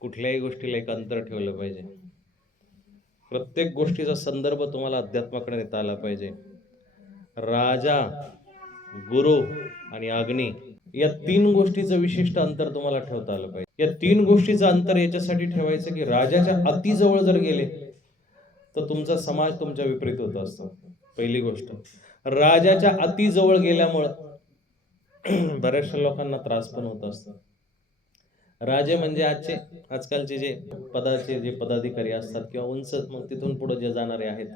कुठल्याही गोष्टीला एक अंतर ठेवलं पाहिजे. प्रत्येक गोष्टीचा संदर्भ तुम्हाला अध्यात्माकडे देता आला पाहिजे. राजा गुरु आणि अग्नी या तीन गोष्टीचं विशिष्ट अंतर तुम्हाला ठेवता आलं पाहिजे. या तीन गोष्टीचं अंतर याच्यासाठी ठेवायचं की राजाच्या अतिजवळ जर गेले तर तुमचा समाज तुमच्या विपरीत होत असतो. पहिली गोष्ट. राजाच्या अतिजवळ गेल्यामुळं बऱ्याचशा लोकांना त्रास पण होत असतो. राजे म्हणजे आजचे आजकालचे जे पदाचे जे पदाधिकारी असतात किंवा उंच मग तिथून पुढे जे जाणारे आहेत.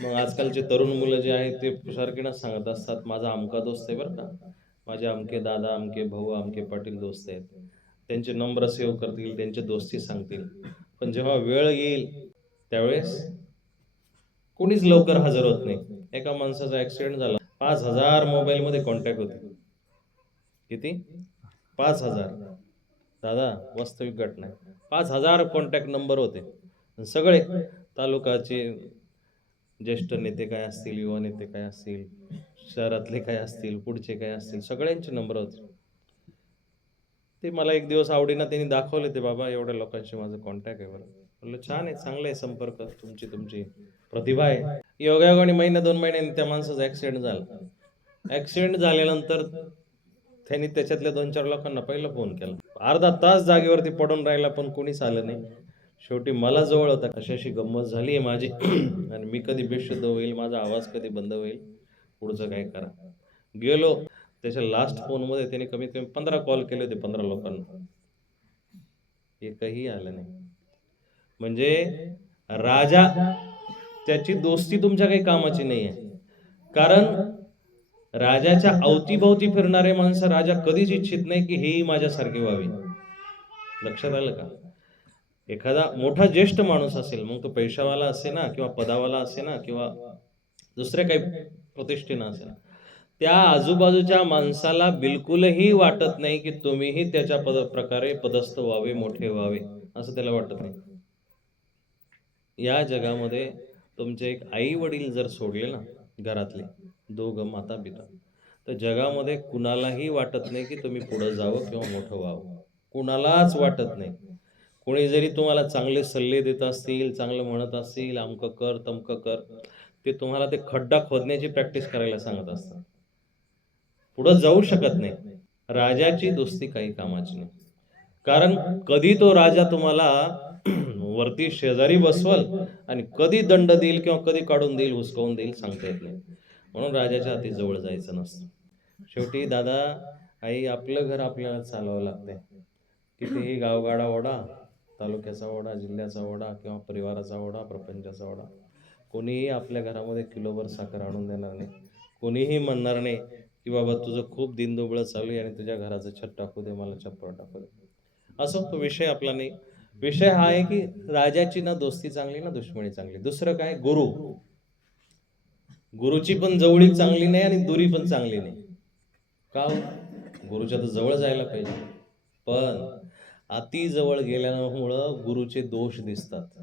मग आजकालचे तरुण मुलं जे आहेत ते सारखीनं सांगत असतात माझा अमका दोस्त आहे बरं का. माझे अमके दादा अमके भाऊ अमके पाटील दोस्त आहेत. त्यांचे नंबर सेव्ह करतील त्यांचे दोस्ती सांगतील. पण जेव्हा वेळ येईल त्यावेळेस कोणीच लवकर हजर होत नाही. एका माणसाचा ऍक्सिडेंट झाला. पाच हजार मोबाईलमध्ये कॉन्टॅक्ट होते. किती? पाच हजार. दादा वास्तविक घटना आहे. पाच हजार कॉन्टॅक्ट नंबर होते. सगळे तालुकाचे ज्येष्ठ नेते काय असतील युवा नेते काय असतील शहरातले काय असतील पुढचे काय असतील सगळ्यांचे नंबर होते. ते मला एक दिवस आवडीनं त्यांनी दाखवले ते बाबा एवढ्या लोकांशी माझं कॉन्टॅक्ट आहे बरं. म्हटलं छान आहे चांगलं आहे संपर्क. तुमची तुमची प्रतिभा आहे. योगायोगाने महिना दोन महिन्यांनी त्या माणसाचा ऍक्सिडेंट झाला. ऍक्सिडेंट झाल्यानंतर त्यांनी त्याच्यातल्या दोन चार लोकांना पहिला फोन केला. अर्धा तास जागेवरती पडून राहिला पण कोणीच आलं नाही. शेवटी मला जवळ होता. कशाशी गंमत झाली आहे माझी? आणि मी कधी बेशुद्ध होईल? माझा आवाज कधी बंद होईल? पुढचं काय करा? गेलो. त्याच्या लास्ट फोनमध्ये त्याने कमीत कमी पंधरा कॉल केले होते पंधरा लोकांना. एकही आलं नाही. म्हणजे राजा त्याची दोस्ती तुमच्या काही कामाची नाही आहे कारण राजाच्या अवतीभोवती फिरणारे माणसं राजा कधीच इच्छित नाही की हेही माझ्यासारखे व्हावे. लक्षात आलं का? एखादा मोठा ज्येष्ठ माणूस असेल मग तो पैशावाला असे ना किंवा पदावाला असे ना किंवा दुसऱ्या काही प्रतिष्ठेनं असेल त्या आजूबाजूच्या माणसाला बिलकुलही वाटत नाही की तुम्हीही त्याच्या पद प्रकारे पदस्थ व्हावे मोठे व्हावे असं त्याला वाटत नाही. या जगामध्ये तुमचे एक आई वडील जर सोडले ना घरातले दोघं माता पिता तर जगामध्ये कुणालाही वाटत नाही की तुम्ही पुढं जावं किंवा मोठं व्हावं. कुणालाच वाटत नाही. कोणी जरी तुम्हाला चांगले सल्ले देत असतील चांगलं म्हणत असतील अमकं कर तमकं कर ते तुम्हाला ते खड्डा खोदण्याची प्रॅक्टिस करायला सांगत असतात. पुढं जाऊ शकत नाही. राजाची दोस्ती काही कामाची नाही. कारण कधी तो राजा तुम्हाला वरती शेजारी बसवल आणि कधी दंड देईल किंवा कधी काढून देईल हुसकावून देईल सांगता येत नाही. म्हणून राजाच्या अति जवळ जायचं नसतं. शेवटी दादा आई आपलं घर आपल्याला चालवावं लागतंय. कितीही गावगाडा ओढा तालुक्याचा ओढा जिल्ह्याचा ओढा किंवा परिवाराचा ओढा प्रपंचाचा ओढा कोणीही आपल्या घरामध्ये किलोभर साखर आणून देणार नाही. कोणीही म्हणणार नाही की बाबा तुझं खूप दिनदुबळं चालू आहे आणि तुझ्या घराचं छत टाकू दे मला छप्पर टाकू दे. असो तो विषय आपला नाही. विषय हा आहे की राजाची ना दोस्ती चांगली ना दुश्मनी चांगली. दुसरं काय? गुरु. गुरुची पण जवळीक चांगली नाही आणि दुरी पण चांगली नाही. का हो? गुरुच्या तर जवळ जायला पाहिजे. पण अति जवळ गेल्यामुळं गुरुचे दोष दिसतात.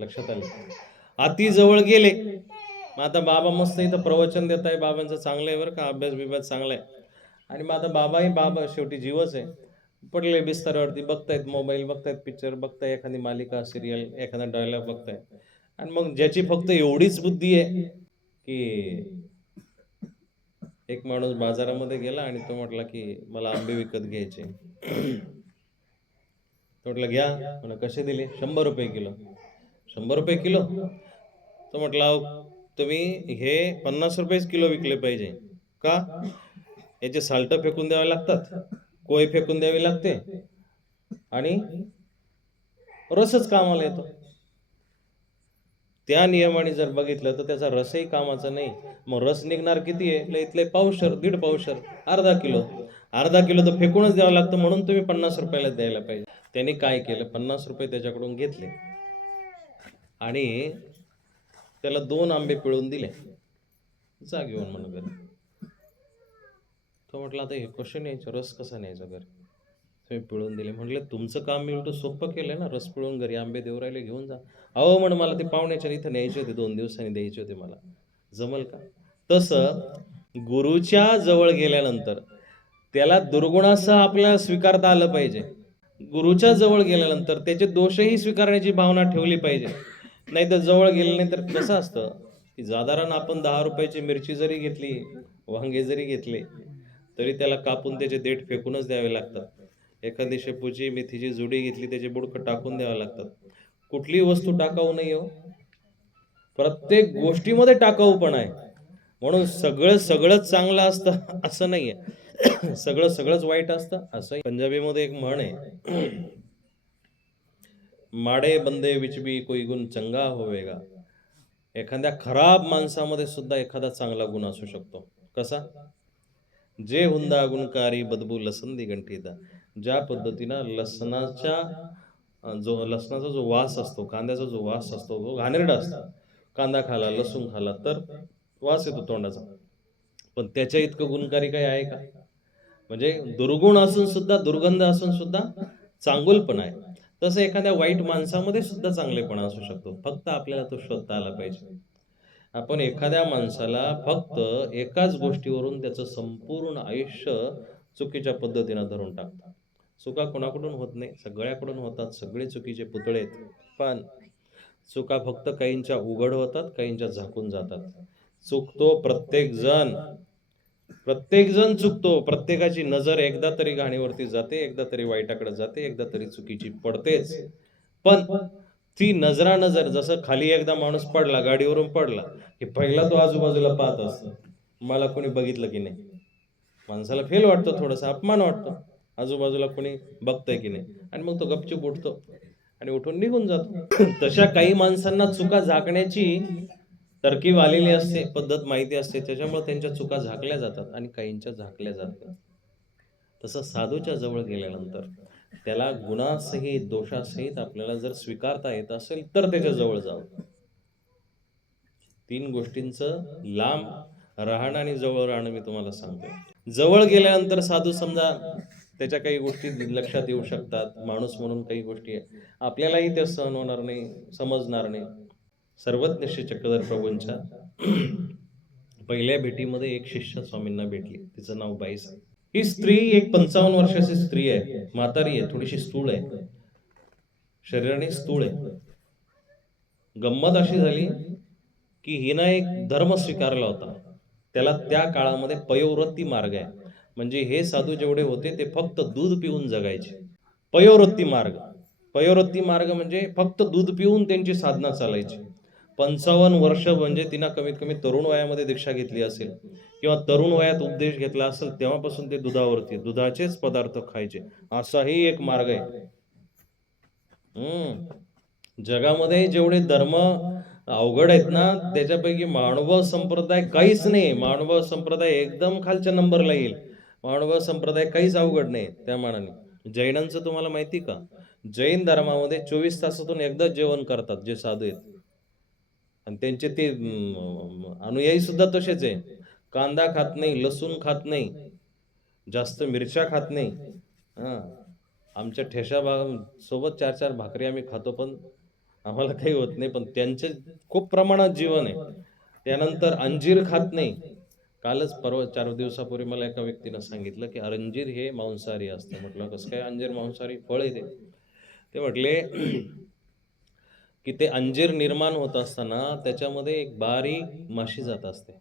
लक्षात आले? अति जवळ गेले. मग आता बाबा मस्त इथं प्रवचन देत आहे. बाबांचं चांगलं आहे बरं का? अभ्यास बिभ्यास चांगला आहे. आणि मग आता बाबाही बाबा शेवटी जीवच आहे. पडले बिस्तरावरती बघतायत मोबाईल बघतायत पिक्चर बघताय एखादी मालिका सिरियल एखादा डायलॉग बघताय आणि मग ज्याची फक्त एवढीच बुद्धी आहे की एक माणूस बाजारामध्ये गेला आणि तो म्हटला की मला आंबे विकत घ्यायचे. तो म्हटलं घ्या. म्हणा कसे दिले? शंभर रुपये किलो. शंभर रुपये किलो? तो म्हटला तुम्ही हे पन्नास रुपयेच किलो विकले पाहिजे. का? याचे साल्ट फेकून द्यावे लागतात कोय फेकून द्यावी लागते आणि रसच कामाला येतो. त्या नियमाने जर बघितलं तर त्याचा रसही कामाचा नाही. मग रस निघणार किती आहे? लय इथले पावशर दीड पावशर अर्धा किलो. अर्धा किलो तर फेकूनच द्यावं लागतं म्हणून तुम्ही पन्नास रुपयाला द्यायला पाहिजे. त्याने काय केलं? पन्नास रुपये त्याच्याकडून घेतले. आणि त्याला दोन आंबे पिळून दिले. जा घेऊन म्हणून घरी. तो म्हटलं आता हे क्वेश्चन यायचं रस कसा न्यायचा घरी? तुम्ही पिळून दिले. म्हटलं तुमचं काम मी उलटं सोपं केलं ना. रस पिळून घरी आंबे देऊ घेऊन जा. अहो म्हण मला ते पाहुण्याच्या इथं न्यायचे होते. दोन दिवसांनी द्यायचे होते मला. जमल का? तसं गुरुच्या जवळ गेल्यानंतर त्याला दुर्गुणासह आपल्याला स्वीकारता आलं पाहिजे. गुरुच्या जवळ गेल्यानंतर त्याचे दोषही स्वीकारण्याची भावना ठेवली पाहिजे. नाही तर जवळ गेलं नाही तर कसं असतं की साधारण आपण दहा रुपयाची मिरची जरी घेतली वांगे जरी घेतले तरी त्याला कापून त्याचे देठ फेकूनच द्यावे लागतात. एखादी शेपूची मेथीची जुडी घेतली त्याचे बुडकं टाकून द्यावं लागतात. कुठली वस्तू टाकाऊ नाही हो. प्रत्येक गोष्टीमध्ये टाकाऊ पण आहे. म्हणून सगळं सगळंच चांगलं असतं असं नाहीये. सगळं सगळंच वाईट असतं असं पंजाबीमध्ये एक म्हण आहे. माडे बंदे विचबी कोई गुण चंगा होवेगा. एखाद्या खराब माणसामध्ये सुद्धा एखादा चांगला गुण असू शकतो. कसा? जे हुंदा गुणकारी बदबू लसंदी गंठीदा. ज्या पद्धतीनं लसणाच्या जो लसणाचा जो वास असतो कांद्याचा जो वास असतो तो घाणेरडा असतो. कांदा खाला लसूण खाला तर वास येतो तोंडाचा. पण त्याच्या इतकं गुणकारी काही आहे का? म्हणजे दुर्गुण असून सुद्धा दुर्गंध असून सुद्धा चांगुलपण आहे. तसं एखाद्या वाईट माणसामध्ये सुद्धा चांगलेपणा असू शकतो. फक्त आपल्याला तो शोधता आला पाहिजे. आपण एखाद्या माणसाला फक्त एकाच गोष्टीवरून त्याचं संपूर्ण आयुष्य चुकीच्या पद्धतीनं धरून टाकतो. चुका कोणाकडून होत नाही सगळ्याकडून होतात सगळे चुकीचे पुतळे आहेत. पण चुका फक्त काहींच्या उघड होतात काहींच्या झाकून जातात. चुकतो प्रत्येक प्रत्येकजण प्रत्येक जण चुकतो. प्रत्येकाची नजर एकदा तरी घाणीवरती जाते एकदा तरी वाईटाकडे जाते एकदा तरी चुकीची पडतेच. पण ती नजरा नजर जसं खाली एकदा माणूस पडला गाडीवरून पडला की पहिला तो आजूबाजूला पाहत असतो. मला कोणी बघितलं की नाही? माणसाला फेल वाटतं थोडासा अपमान वाटतो. आजूबाजूला कोणी बघतंय की नाही? आणि मग तो गपचूप उठतो. आणि उठून निघून जातो. तशा काही माणसांना चुका झाकण्याची तरकीब आलेली असते पद्धत माहिती असते. त्याच्यामुळे त्यांच्या चुका झाकल्या जातात आणि काहींच्या झाकल्या जातात तसं साधूच्या जवळ गेल्यानंतर त्याला गुणासहित दोषासहित आपल्याला जर स्वीकारता येत असेल तर त्याच्याजवळ जावं. तीन गोष्टींचं लांब राहणं आणि जवळ राहणं मी तुम्हाला सांगतो जवळ गेल्यानंतर साधू समजा त्याच्या काही गोष्टी लक्षात येऊ शकतात. माणूस म्हणून काही गोष्टी आपल्यालाही त्या सहन होणार नाही समजणार नाही. सर्वज्ञ श्री चक्रधर प्रभूंच्या पहिल्या भेटीमध्ये एक शिष्य स्वामींना भेटली. तिचं नाव बाईस आहे ही स्त्री एक पंचावन्न वर्षाची स्त्री आहे. म्हातारी आहे थोडीशी स्थूळ आहे. शरीराने स्थूळ आहे. गंमत अशी झाली की हिनं एक धर्म स्वीकारला होता. त्याला त्या काळामध्ये पयोवृत्ती मार्ग आहे. म्हणजे हे साधू जेवढे होते ते फक्त दूध पिऊन जगायचे. पयोवृत्ती मार्ग. पयोवृत्ती मार्ग म्हणजे फक्त दूध पिऊन त्यांची साधना चालायची. पंचावन्न वर्ष म्हणजे तिनं कमीत कमी तरुण वयामध्ये दीक्षा घेतली असेल किंवा तरुण वयात उपदेश घेतला असेल तेव्हापासून ते दुधावरती दुधाचेच पदार्थ खायचे. असाही एक मार्ग आहे. हम्म. जगामध्ये जेवढे धर्म अवघड आहेत ना त्याच्यापैकी मानव संप्रदाय काहीच नाही. मानव संप्रदाय एकदम खालच्या नंबरला येईल. मानव संप्रदाय काहीच अवघड नाही त्या मानाने. जैनांचं तुम्हाला माहिती का? जैन धर्मामध्ये चोवीस तासातून एकदा जेवण करतात जे साधू आहेत. आणि त्यांचे ते अनुयायी सुद्धा तसेच आहे कांदा खात नाही लसूण खात नाही जास्त मिरच्या खात नाही. हां. आमच्या ठेशा भाग सोबत चार चार भाकरी आम्ही खातो पण आम्हाला काही होत नाही. पण त्यांचे खूप प्रमाणात जीवन आहे. त्यानंतर अंजीर खात नाही. कालच परवा चार दिवसापूर्वी मला एका व्यक्तीनं सांगितलं की अंजीर हे मांसाहारी असतं. म्हटलं कसं काय अंजीर मांसाहारी? फळ आहे ते. ते म्हटले की ते अंजीर निर्माण होत असताना त्याच्यामध्ये एक बारीक माशी जात असते.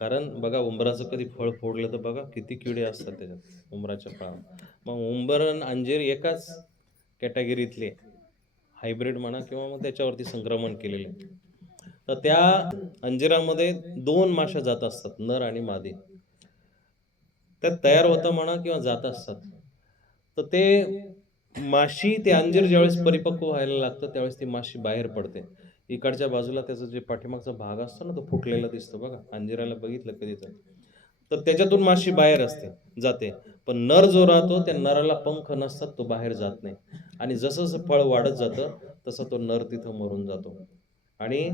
कारण बघा उंबराचं कधी फळ फोडलं तर बघा किती किडे असतात त्याच्यात उंबराच्या फळात मग उंबर आणि अंजीर एकाच कॅटेगरीतले हायब्रिड म्हणा किंवा मग त्याच्यावरती संक्रमण केलेले तर त्या अंजिरामध्ये दोन माश्या जात असतात नर आणि मादी. त्या तयार होतं म्हणा किंवा जात असतात. तर ते माशी ते अंजीर ज्यावेळेस परिपक्व व्हायला लागतं त्यावेळेस ती माशी बाहेर पडते. इकडच्या बाजूला त्याचा जे पाठीमागचा भाग असतो ना तो फुटलेला दिसतो बघा. अंजिराला बघितलं कधी तर. तर त्याच्यातून माशी बाहेर असते जाते. पण नर जो राहतो त्या नराला पंख नसतात तो बाहेर जात नाही. आणि जसं जसं फळ वाढत जातं तसं तो नर तिथं मरून जातो. आणि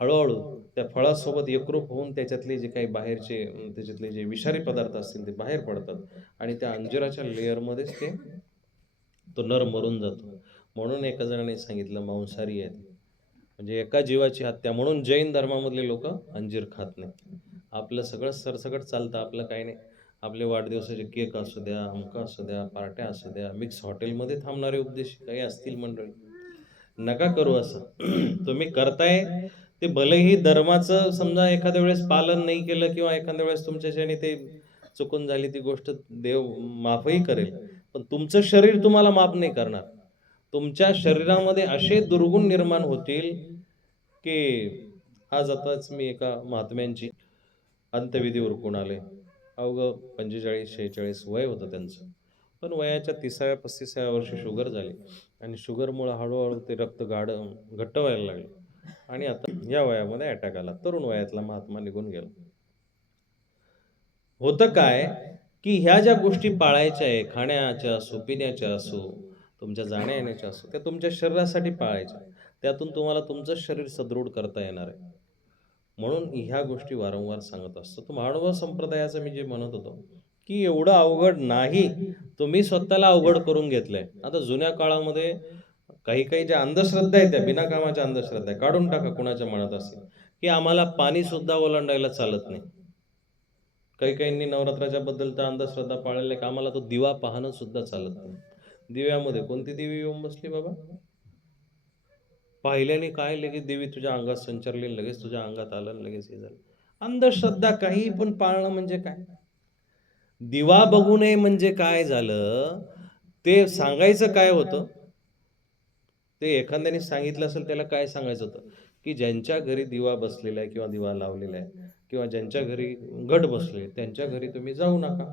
हळूहळू त्या फळासोबत एकरूप होऊन त्याच्यातले जे काही बाहेरचे त्याच्यातले जे विषारी पदार्थ असतील ते बाहेर पडतात आणि त्या अंजिराच्या लेअरमध्येच ते तो नर मरून जातो. म्हणून एका जणाने सांगितलं मांसाहारी आहे ते. म्हणजे एका जीवाची हत्या म्हणून जैन धर्मामधले लोक अंजीर खात नाही आपलं सगळं सरसकट चालतं आपलं काही नाही. आपले वाढदिवसाचे केक असू द्या अमका असू द्या पार्ट्या असू द्या मिक्स हॉटेलमध्ये थांबणारे उपदेश काही असतील मंडळी. नका करू असं. तुम्ही करताय ते भलेही धर्माचं समजा एखाद्या वेळेस पालन नाही केलं किंवा एखाद्या वेळेस तुमच्याच्याने ते चुकून झाली ती गोष्ट देव माफही करेल. पण तुमचं शरीर तुम्हाला माफ नाही करणार. तुमच्या शरीरामध्ये असे दुर्गुण निर्माण होतील की आज आताच मी एका महात्म्यांची अंत्यविधी उरकून आले? अवघं पंचेचाळीस शेहेचाळीस वय होतं त्यांचं. पण वयाच्या तिसाव्या पस्तीसाव्या वर्षी शुगर झाली. आणि शुगरमुळं हळूहळू ते रक्त गाढ घट्ट व्हायला लागलं. आणि आता या वयामध्ये अटॅक आला. तरुण वयातला महात्मा निघून गेला. होतं काय की ह्या ज्या गोष्टी पाळायच्या आहे खाण्याच्या असो पिण्याच्या असो तुमच्या जाण्या येण्याच्या असो त्या तुमच्या शरीरासाठी पाळायच्या त्यातून तुम्हाला तुमचं शरीर सदृढ करता येणार आहे. म्हणून ह्या गोष्टी वारंवार सांगत असतो. तो महानुभाव संप्रदायाचं मी जे म्हणत होतो की एवढं अवघड नाही. तुम्ही स्वतःला अवघड करून घेतलंय. आता जुन्या काळामध्ये काही काही ज्या अंधश्रद्धा आहेत त्या बिनाकामाच्या अंधश्रद्धा आहे काढून टाका कुणाच्या मनात असेल. की आम्हाला पाणी सुद्धा ओलांडायला चालत नाही. काही काहींनी नवरात्राच्या बद्दल तर अंधश्रद्धा पाळलेली आहे की आम्हाला तो दिवा पाहणं सुद्धा चालत नाही. दिव्यामध्ये कोणती देवी येऊन बसली बाबा? पाहिल्याने काय लगेच देवी तुझ्या अंगात संचरली लगेच तुझ्या अंगात आलं लगेच हे झालं. अंधश्रद्धा काही पण पाळणं म्हणजे काय? दिवा बघू नये म्हणजे काय झालं? ते सांगायचं काय होतं? ते एखाद्याने सांगितलं असेल त्याला काय सांगायचं होतं? की ज्यांच्या घरी दिवा बसलेला आहे किंवा दिवा लावलेला आहे किंवा ज्यांच्या घरी घट बसले त्यांच्या घरी तुम्ही जाऊ नका.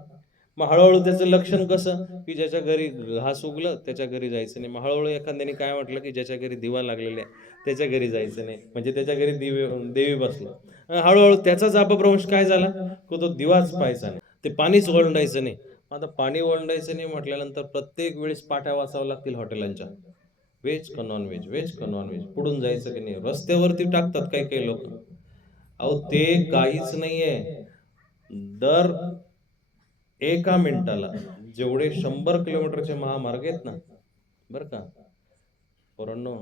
मग हळूहळू त्याचं लक्षण कसं? की ज्याच्या घरी घास उगलं त्याच्या घरी जायचं नाही. मग हळूहळू एखाद्याने काय म्हटलं की ज्याच्या घरी दिवा लागलेला आहे त्याच्या घरी जायचं नाही. म्हणजे त्याच्या घरी दिवे देवी बसलं. हळूहळू त्याचाच अपभ्रंश काय झाला? की तो दिवाच पाहायचा नाही. ते पाणीच ओळंडायचं नाही. आता पाणी ओळंडायचं नाही म्हटल्यानंतर प्रत्येक वेळेस पाट्या वाचावं लागतील हॉटेलांच्या. व्हेज का नॉन व्हेज व्हेज का नॉन व्हेज पुढून जायचं की नाही? रस्त्यावरती टाकतात काही काही लोक. अहो ते काहीच नाहीये. दर एका मिनिटाला. जेवढे शंभर किलोमीटरचे महामार्ग आहेत ना बर का? पोरांनो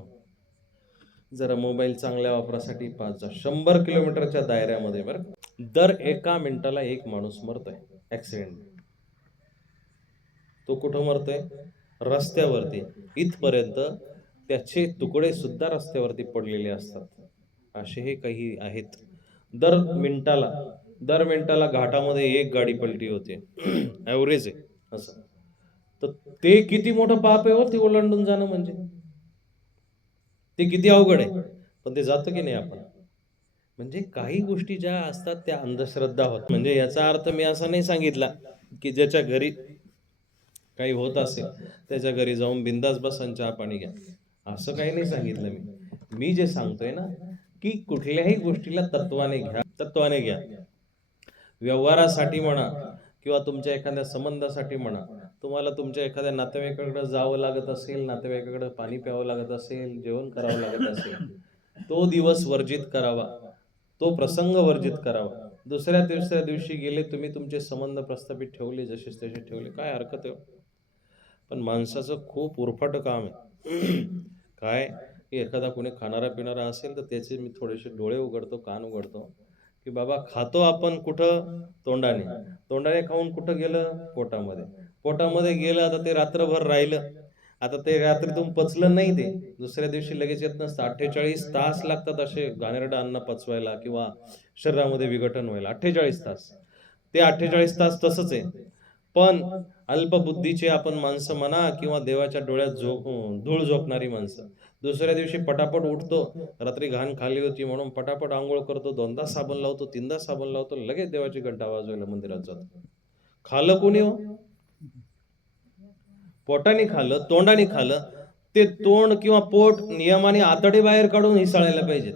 जरा मोबाईल चांगल्या वापरासाठी पाच जा शंभर किलोमीटरच्या दायऱ्यामध्ये बरं दर एका मिनिटाला एक माणूस मरतोय. ऍक्सिडेंट तो कुठं मरतोय? रस्त्यावरती. इथपर्यंत त्याचे तुकडे सुद्धा रस्त्यावरती पडलेले असतात. असेही काही आहेत. दर मिनिटाला दर मिनिटाला घाटामध्ये एक गाडी पलटी होते. ॲव्हरेज आहे असं. तर ते किती मोठं पाप आहे हो ते ओलांडून जाणं म्हणजे? ते किती अवघड आहे? पण ते जातं की नाही आपण? म्हणजे काही गोष्टी ज्या असतात त्या अंधश्रद्धा होत म्हणजे याचा अर्थ मी असा नाही सांगितला की ज्याच्या घरी काही होत असेल त्याच्या घरी जाऊन बिंदास बसांच्या चहा पाणी घ्या. असं काही नाही सांगितलं मी. मी जे सांगतोय ना की कुठल्याही गोष्टीला तत्वाने घ्या तत्वाने घ्या. व्यवहारासाठी म्हणा किंवा तुमच्या एखाद्या संबंधासाठी म्हणा. तुम्हाला तुमच्या एखाद्या नातेवाईकाकडे जावं लागत असेल नातेवाईकाकडे पाणी प्यावं लागत असेल जेवण करावं लागत असेल तो दिवस वर्जित करावा. तो प्रसंग वर्जित करावा. दुसऱ्या तिसऱ्या दिवशी गेले तुम्ही तुमचे संबंध प्रस्थापित ठेवले जसेच तसे ठेवले काय हरकत आहे हो? पण माणसाचं खूप उरफाट काम आहे. काय? की एखादा कोणी खाणारा पिणारा असेल तर त्याचे मी थोडेसे डोळे उघडतो कान उघडतो. की बाबा खातो आपण कुठं? तोंडाने. तोंडाने खाऊन कुठं गेलं? पोटामध्ये. पोटामध्ये गेलं आता ते रात्रभर राहिलं. आता ते रात्रीतून पचलं नाही ते. दुसऱ्या दिवशी लगेच येत नसतं. अठ्ठेचाळीस तास लागतात असे घाणेरडं अन्न पचवायला किंवा शरीरामध्ये विघटन व्हायला. अठ्ठेचाळीस तास. ते अठ्ठेचाळीस तास तसंच आहे. पण अल्पबुद्धीचे आपण माणसं म्हणा किंवा देवाच्या डोळ्यात झोप धूळ झोपणारी माणसं. दुसऱ्या दिवशी पटापट उठतो रात्री घाण खाली होती म्हणून पटापट आंघोळ करतो दोनदा साबण लावतो तीनदा साबण लावतो लगेच देवाची घंटा वाजवायला मंदिरात जातो. खालं कोणी हो? पोटाने खाल्लं तोंडाने खाल्लं ते तोंड किंवा पोट नियमाने आतडे बाहेर काढून हिसाळायला पाहिजेत.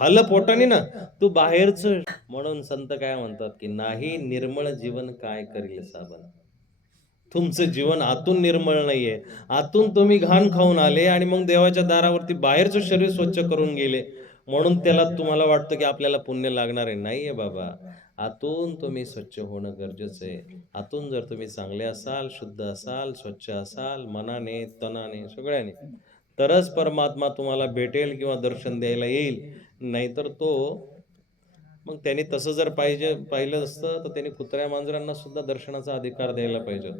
खाल्लं पोटाने ना तू बाहेरच म्हणून संत काय म्हणतात की नाही निर्मळ जीवन काय करील साबण? तुमचं जीवन आतून निर्मळ नाहीये. आतून तुम्ही घाण खाऊन आले आणि मग देवाच्या दारावरती बाहेरचं शरीर स्वच्छ करून गेले. म्हणून त्याला तुम्हाला वाटतं की आपल्याला पुण्य लागणार आहे. नाहीये बाबा. आतून तुम्ही स्वच्छ होणं गरजेचं आहे. आतून जर तुम्ही चांगले असाल शुद्ध असाल स्वच्छ असाल मनाने तनाने सगळ्याने तरच परमात्मा तुम्हाला भेटेल किंवा दर्शन द्यायला येईल. नाहीतर तो मग त्यांनी तसं जर पाहिजे पाहिलं असतं तर त्यांनी कुत्र्या मांजरांना सुद्धा दर्शनाचा अधिकार द्यायला पाहिजे.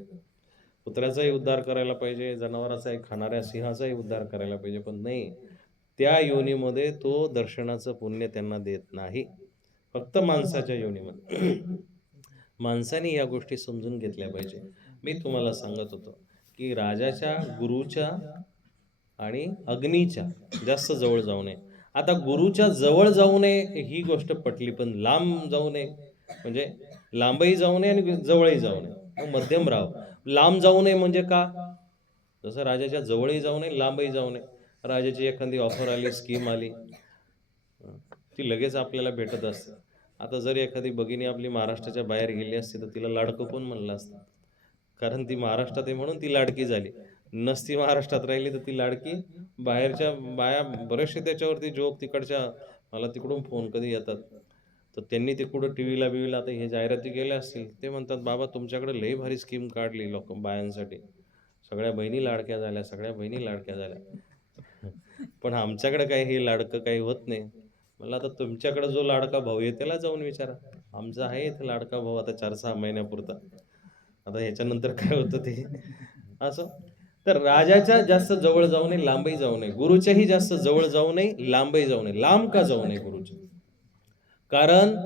कुत्र्याचाही उद्धार करायला पाहिजे जनावराचाही खाणाऱ्या सिंहाचाही उद्धार करायला पाहिजे पण नाही. त्या योनीमध्ये तो दर्शनाचं पुण्य त्यांना देत नाही. फक्त माणसाच्या योनीमध्ये. माणसाने या गोष्टी समजून घेतल्या पाहिजे. मी तुम्हाला सांगत होतो की राजाच्या गुरुच्या आणि अग्नीच्या जास्त जवळ जाऊ नये. आता गुरुच्या जवळ जाऊ नये ही गोष्ट पटली पण लांब जाऊ नये. म्हणजे लांबही जाऊ नये आणि जवळही जाऊ नये. मध्यम राव लांब जाऊ नये म्हणजे का? जसं राजाच्या जवळही जाऊ नये लांबही जाऊ नये. राजाची एखादी ऑफर आली स्कीम आली ती लगेच आपल्याला भेटत असते. आता जर एखादी भगिनी आपली महाराष्ट्राच्या बाहेर गेली असती तर तिला लाडकं पण म्हणलं असतं? कारण ती महाराष्ट्रात आहे म्हणून ती लाडकी झाली. नसती महाराष्ट्रात राहिली तर ती लाडकी. बाहेरच्या बाया बरेचसे त्याच्यावरती जोक तिकडच्या मला तिकडून फोन कधी येतात. तर त्यांनी ते कुठं टी व्हीला बिव्हीला आता हे जाहिराती केल्या असतील. ते म्हणतात बाबा तुमच्याकडे लई भारी स्कीम काढली लोक बायांसाठी. सगळ्या बहिणी लाडक्या झाल्या सगळ्या बहिणी लाडक्या झाल्या. पण आमच्याकडे काही हे लाडकं काही होत नाही. मला आता तुमच्याकडे जो लाडका भाऊ आहे त्याला जाऊन विचारा. आमचा आहे इथे लाडका भाऊ आता चार सहा महिन्यापुरता. आता ह्याच्यानंतर काय होतं ते? असं. तर राजाच्या जास्त जवळ जाऊ नये लांबही जाऊ नये. गुरुच्याही जास्त जवळ जाऊ नये लांबही जाऊ नये. लांब का जाऊ नये गुरुच्या? कारण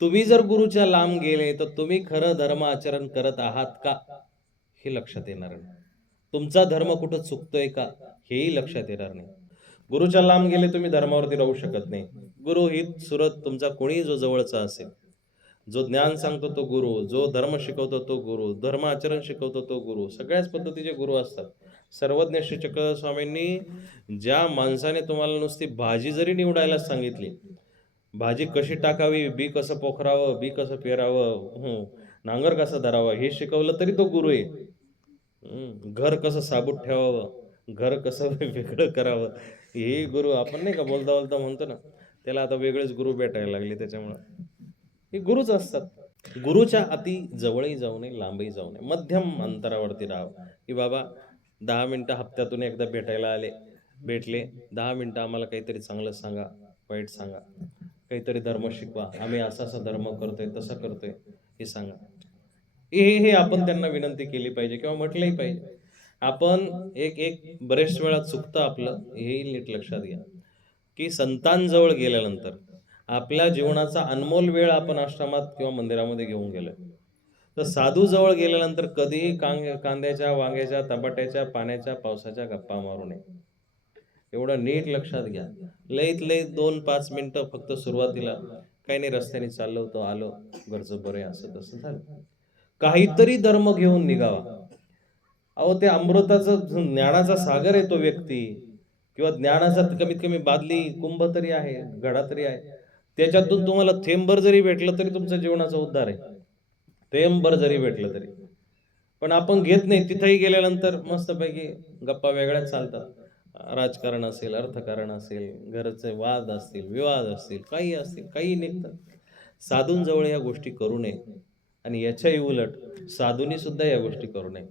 तुम्ही जर गुरुच्या लांब गेले तर तुम्ही खरं धर्म आचरण करत आहात का? हे लक्षात येणार नाही. तुमचा धर्म कुठं चुकतोय का? हेही लक्षात येणार नाही. गुरुच्या लांब गेले तुम्ही धर्मावरती राहू शकत नाही. गुरु ही सुरत तुमचा कोणीही जो जवळचा असेल. जो ज्ञान सांगतो तो गुरु जो धर्म शिकवतो तो गुरु धर्म आचरण शिकवतो तो गुरु सगळ्याच पद्धतीचे गुरु असतात. सर्वज्ञ श्री चक्र स्वामींनी ज्या माणसाने तुम्हाला नुसती भाजी जरी निवडायला सांगितली भाजी कशी टाकावी बी कसं पोखरावं बी कसं पेरावं नांगर कसं धरावं हे शिकवलं तरी तो गुरु आहे. घर कसं साबूत ठेवावं घर कसं वेगळं करावं हे गुरु आपण नाही का बोलता बोलता म्हणतो ना त्याला आता वेगळेच गुरु भेटायला लागले त्याच्यामुळं. हे गुरुच असतात. गुरुच्या अति जवळही जाऊ नये लांबही जाऊ नये. मध्यम अंतरावरती राहावं. की बाबा दहा मिनटं हप्त्यातून एकदा भेटायला आले भेटले दहा मिनटं आम्हाला काहीतरी चांगलं सांगा वाईट सांगा. काहीतरी धर्म शिकवा. आम्ही असा असा धर्म करतोय तसं करतोय हे सांगा. हे हे आपण त्यांना विनंती केली पाहिजे किंवा म्हटलंही पाहिजे. आपण एक एक बरेच वेळा चुकतं आपलं हेही नीट लक्षात घ्या. की संतांजवळ गेल्यानंतर आपल्या जीवनाचा अनमोल वेळ आपण आश्रमात किंवा मंदिरामध्ये घेऊन गेलो तर साधू जवळ गेल्यानंतर कधीही कांग कांद्याच्या वांग्याच्या तबाट्याच्या पाण्याच्या पावसाच्या गप्पा मारू नये. एवढं नीट लक्षात घ्या. लईत लईत दोन पाच मिनटं फक्त सुरुवातीला काही नाही रस्त्याने चाललो होतो आलो घरचं बरं असं तसं झालं. काहीतरी धर्म घेऊन निघावा. अहो ते अमृताचं ज्ञानाचा सागर आहे तो व्यक्ती. किंवा ज्ञानाचा कमीत कमी बादली कुंभ तरी आहे घडा तरी आहे. त्याच्यातून तुम्हाला थेंबर जरी भेटलं तरी तुमच्या जीवनाचा उद्धार आहे. थेंबर जरी भेटलं तरी. पण आपण घेत नाही तिथेही गेल्यानंतर मस्तपैकी गप्पा वेगळ्याच चालतात. राजकारण असेल अर्थकारण असेल घरचे वाद असतील विवाद असतील काही असतील काही निघतात. साधूंजवळ या गोष्टी करू नये. आणि याच्याही उलट साधूंनी सुद्धा या गोष्टी करू नये.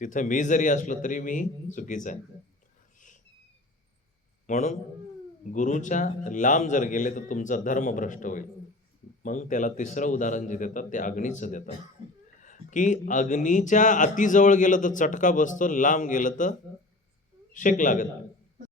तिथं मी जरी असलो तरी मी चुकीचा आहे. म्हणून गुरुच्या लांब जर गेले तर तुमचा धर्म भ्रष्ट होईल. मग त्याला तिसरं उदाहरण जे देतात ते अग्नीचं देतात. की अग्नीच्या अतिजवळ गेलं तर चटका बसतो लांब गेलं तर शेक लागत